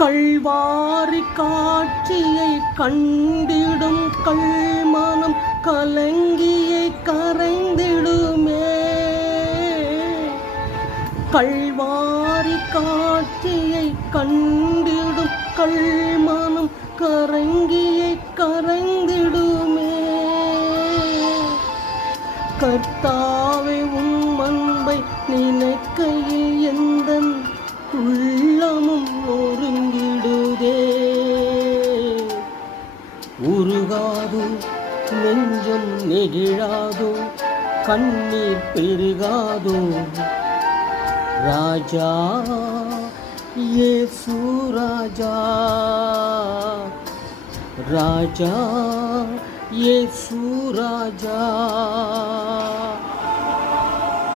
கல்வாரி காட்சியை கண்டிடும் கல்மனம் கலங்கியை கரைந்திடுமே. கல்வாரி காட்சியை கண்டிடும் கல்மனம் கலங்கியை கரைந்திடுமே. கர்த்தாவே உம் அன்பை நினைக்கையில் எந்தன் உள்ளமும் நொறுங்கிடுதே. உருகாதோ நெஞ்சம் நெகிழாதோ கண்ணீர் பெருகாதோ. ராஜா இயேசு ராஜா, ராஜா இயேசு ராஜா.